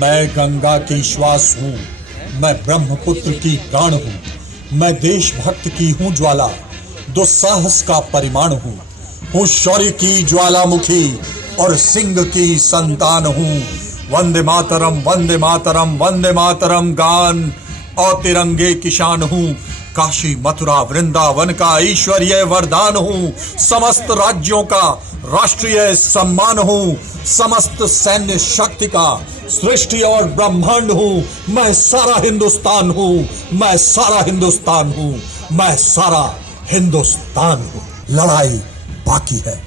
मैं गंगा की श्वास हूँ, मैं ब्रह्मपुत्र की प्राण हूँ, मैं देशभक्त की हूँ ज्वाला, दुस्साहस का परिमाण हूँ शौर्य की ज्वालामुखी और सिंह की संतान हूँ। वंदे मातरम वंदे मातरम वंदे मातरम गान और तिरंगे की शान हूँ। काशी मथुरा वृंदावन का ईश्वरीय वरदान हूँ। समस्त राज्यों का राष्ट्रीय सम्मान हूँ। समस्त सैन्य शक्ति का सृष्टि और ब्रह्मांड हूँ। मैं सारा हिंदुस्तान हूँ, मैं सारा हिंदुस्तान हूँ, मैं सारा हिंदुस्तान हूँ। लड़ाई बाकी है।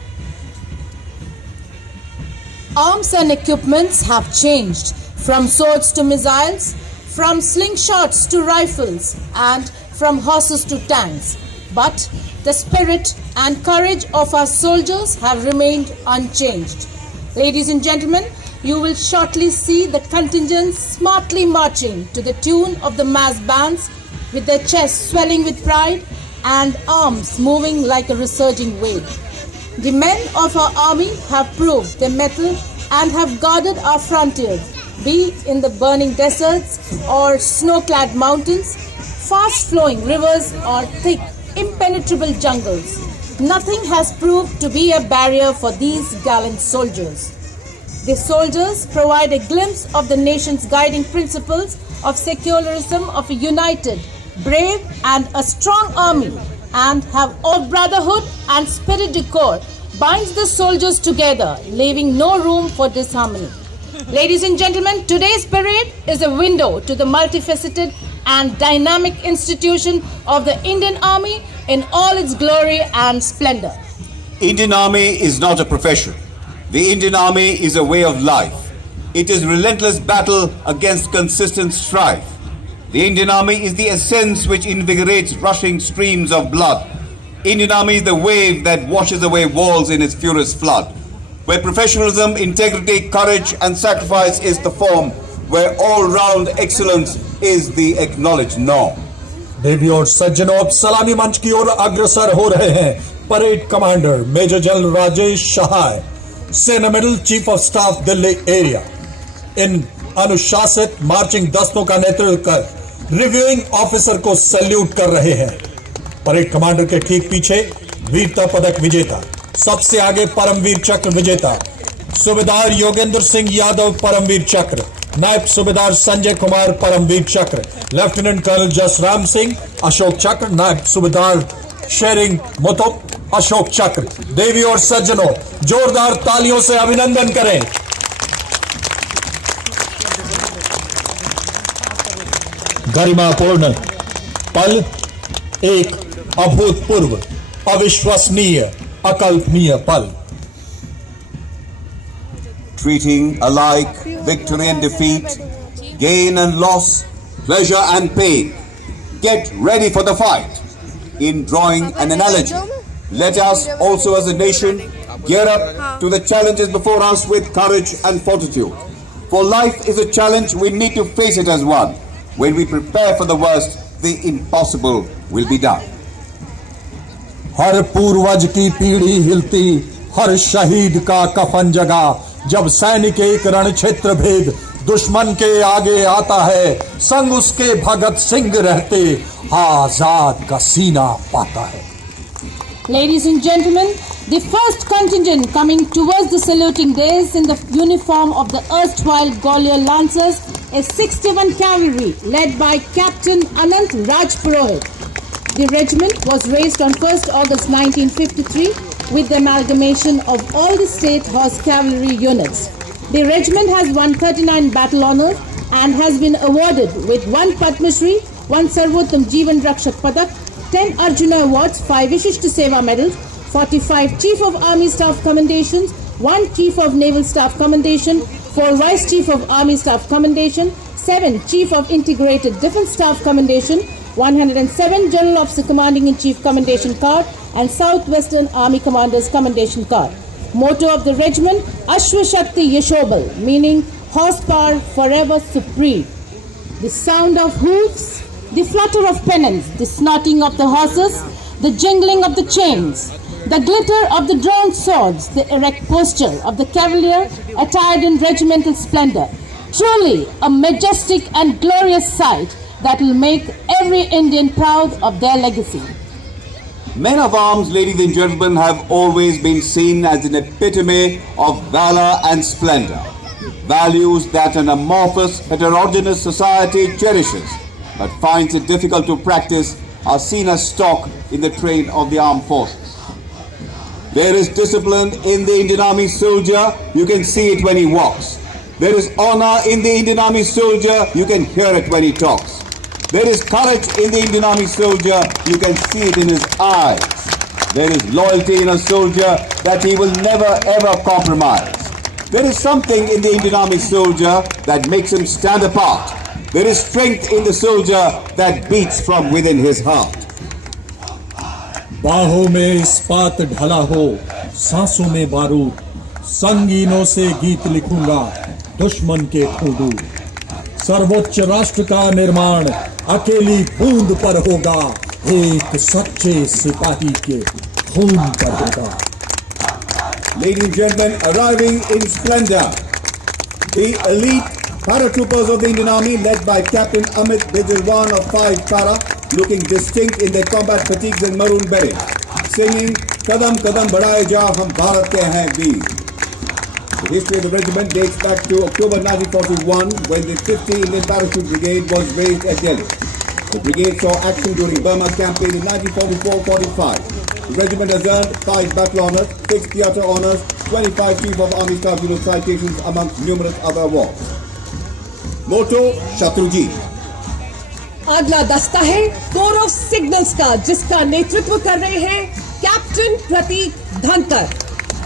Arms and equipments have changed from swords to missiles, from slingshots to rifles, and from horses to tanks. But the spirit and courage of our soldiers have remained unchanged. Ladies and gentlemen, you will shortly see the contingents smartly marching to the tune of the mass bands, with their chests swelling with pride and arms moving like a resurging wave. The men of our army have proved their mettle and have guarded our frontiers, be in the burning deserts or snow-clad mountains, fast-flowing rivers or thick, impenetrable jungles. Nothing has proved to be a barrier for these gallant soldiers. The soldiers provide a glimpse of the nation's guiding principles of secularism, of a united, brave and a strong army, and have of brotherhood and spirit de corps binds the soldiers together, leaving no room for disharmony. Ladies and gentlemen, today's parade is a window to the multifaceted and dynamic institution of the Indian Army in all its glory and splendor. Indian Army is not a profession. The Indian Army is a way of life. It is relentless battle against consistent strife. The Indian Army is the essence which invigorates rushing streams of blood. Indian Army is the wave that washes away walls in its furious flood. Where professionalism, integrity, courage and sacrifice is the form, where all-round excellence is the acknowledged norm. देवी और सज्जनों, अब सलामी मंच की ओर अग्रसर हो रहे हैं parade commander major general Rajesh Sahay, Sena medal chief of staff Delhi area. इन अनुशासित मार्चिंग दस्तों का नेतृत्व कर रिव्यूइंग ऑफिसर को सैल्यूट कर रहे हैं। परेड कमांडर के ठीक पीछे वीरता पदक विजेता, सबसे आगे परमवीर चक्र विजेता सूबेदार योगेंद्र सिंह यादव परमवीर चक्र, नायब सूबेदार संजय कुमार परमवीर चक्र, लेफ्टिनेंट कर्नल जसराम सिंह अशोक चक्र, नायब सूबेदार शेरिंग मुतुप अशोक चक्र। देवी और सज्जनों, जोरदार तालियों से अभिनंदन करें। गरिमापूर्ण पल, एक अभूतपूर्व, अविश्वसनीय, अकल्पनीय पल। Treating alike victory and defeat, gain and loss, pleasure and pain. Get ready for the fight. In drawing an analogy, let us also as a nation gear up to the challenges before us with courage and fortitude. For life is a challenge, we need to face it as one. When we prepare for the worst, the impossible will be done. हर पूर्वज की पीढ़ी हिलती, हर शहीद का कफन जगा, जब सैनिक एक रण क्षेत्र भेद दुश्मन के आगे आता है, संग उसके भगत सिंह रहते, आजाद का सीना पाता है। Ladies and gentlemen, the first contingent coming towards the saluting dais in the uniform of the erstwhile Gwalior Lancers is 61 Cavalry, led by Captain Anant Rajpurohit. The regiment was raised on 1st August 1953 with the amalgamation of all the state horse cavalry units. The regiment has won 39 battle honours and has been awarded with 1 Padma Shri, 1 Sarvottam Jeevan Rakshak Padak, 10 Arjuna Awards, 5 Vishishta Seva Medals, 45 Chief of Army Staff Commendations, 1 Chief of Naval Staff Commendation, 4 Vice Chief of Army Staff Commendation, 7 Chief of Integrated Defence Staff Commendation, 107 General Officer Commanding-in-Chief Commendation Card and Southwestern Army Commander's Commendation Card. Motto of the regiment, Ashwa Shakti Yashobal, meaning horsepower forever supreme. The sound of hooves, the flutter of pennons, the snorting of the horses, the jingling of the chains, the glitter of the drawn swords, the erect posture of the cavalier attired in regimental splendor, Truly a majestic and glorious sight that will make every Indian proud of their legacy. Men of arms, ladies and gentlemen, have always been seen as an epitome of valor and splendor. Values that an amorphous, heterogeneous society cherishes but finds it difficult to practice are seen as stock in the train of the armed forces. There is discipline in the Indian Army soldier, you can see it when he walks. There is honor in the Indian Army soldier, you can hear it when he talks. There is courage in the Indian Army soldier, you can see it in his eyes. There is loyalty in a soldier that he will never ever compromise. There is something in the Indian Army soldier that makes him stand apart. There is strength in the soldier that beats from within his heart. बाहों में इस्पात ढला हो, सांसों में बारूद, संगीनों से गीत लिखूंगा, दुश्मन के खूंदू। सर्वोच्च राष्ट्र का निर्माण अकेली बूंद पर होगा, एक सच्चे सिपाही के खून पर होगा। Ladies and gentlemen, arriving in splendor, the elite paratroopers of the Indian Army led by Captain Amit Bijilwan of 5 Para, looking distinct in their combat fatigues and maroon berets, singing Kadam Kadam Badhaye Ja Hum Bharat Ke Hain Veer. The history of the regiment dates back to October 1941 when the 50 Indian Parachute Brigade was raised at Delhi. The brigade saw action during Burma campaign in 1944-45. The regiment has earned 5 battle honours, 6 theatre honours, 25 Chief of Army Staff Unit citations amongst numerous other awards. Motto Shatrujit. अगला दस्ता है core of signals का, जिसका नेतृत्व कर रहे हैं captain प्रतीक धनकर।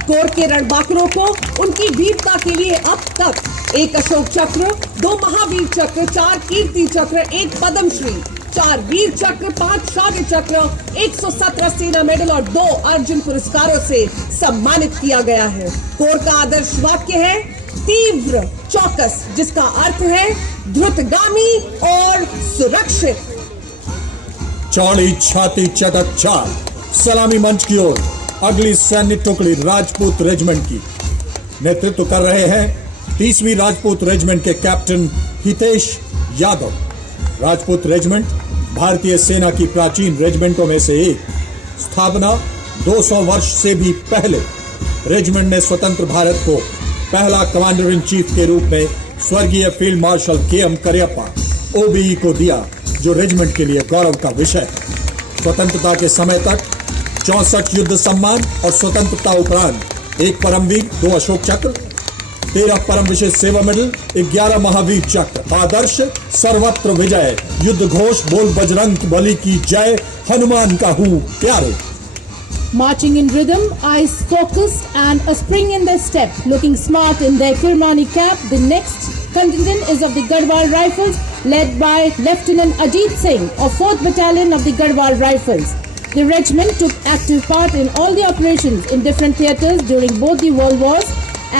कोर के रणबांकुरों को उनकी वीरता के लिए अब तक 1 अशोक चक्र, 2 महावीर चक्र, 4 कीर्ति चक्र, 1 पद्मश्री, 4 वीर चक्र, 5 शौर्य चक्र, 117 सेना मेडल और 2 अर्जुन पुरस्कारों से सम्मानित किया गया है। कोर का आदर्श वाक्य है तीव्र चौकस, जिसका अर्थ है द्रुतगामी और सुरक्षित। चौड़ी छाती चटक चाल, सलामी मंच की ओर अगली सैन्य टुकड़ी राजपूत रेजिमेंट की नेतृत्व कर रहे हैं 30वीं राजपूत रेजिमेंट के कैप्टन हितेश यादव। राजपूत रेजिमेंट भारतीय सेना की प्राचीन रेजिमेंटों में से एक। स्थापना 200 वर्ष से भी पहले रेजिमेंट ने स्वतंत्र भारत को पहला कमांडर इन चीफ के रूप में स्वर्गीय field marshal KM. Cariappa OBE को दिया, जो रेजिमेंट के लिए गौरव का विषय है। स्वतंत्रता के समय तक 64 युद्ध सम्मान और स्वतंत्रता उपरांत 1 परमवीर, 2 अशोक चक्र, 13 परम विशेष सेवा मेडल, 11 महावीर चक्र। आदर्श सर्वत्र विजय, युद्ध घोष बोल बजरंग बली की जय, हनुमान का हूँ प्यारे। Marching in rhythm, eyes focused and a spring in their step, looking smart in their Kirmani cap, the next contingent is of the Garhwal Rifles, led by Lieutenant Ajit Singh of 4th Battalion of the Garhwal Rifles. The regiment took active part in all the operations in different theatres during both the world wars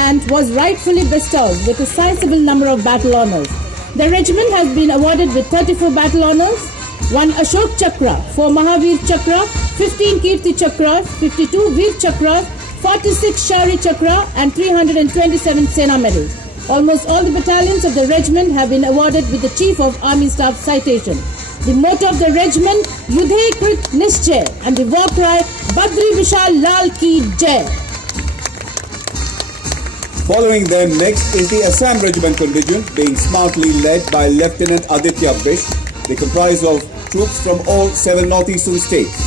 and was rightfully bestowed with a sizable number of battle honours. The regiment has been awarded with 34 battle honours, 1 Ashok Chakra, 4 Mahavir Chakra, 15 Kirti Chakras, 52 Veer Chakras, 46 Shauri Chakra and 327 Sena medals. Almost all the battalions of the regiment have been awarded with the Chief of Army Staff citation. The motto of the regiment, Yudhe Krit Nischay, and the war cry, Badri Vishal Lal Ki Jai. Following them next is the Assam Regiment contingent, being smartly led by Lieutenant Aditya Bish. They comprise of troops from all 7 northeastern states.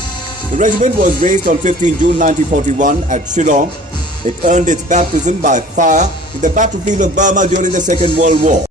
The regiment was raised on 15 June 1941 at Shillong. It earned its baptism by fire in the battlefield of Burma during the Second World War.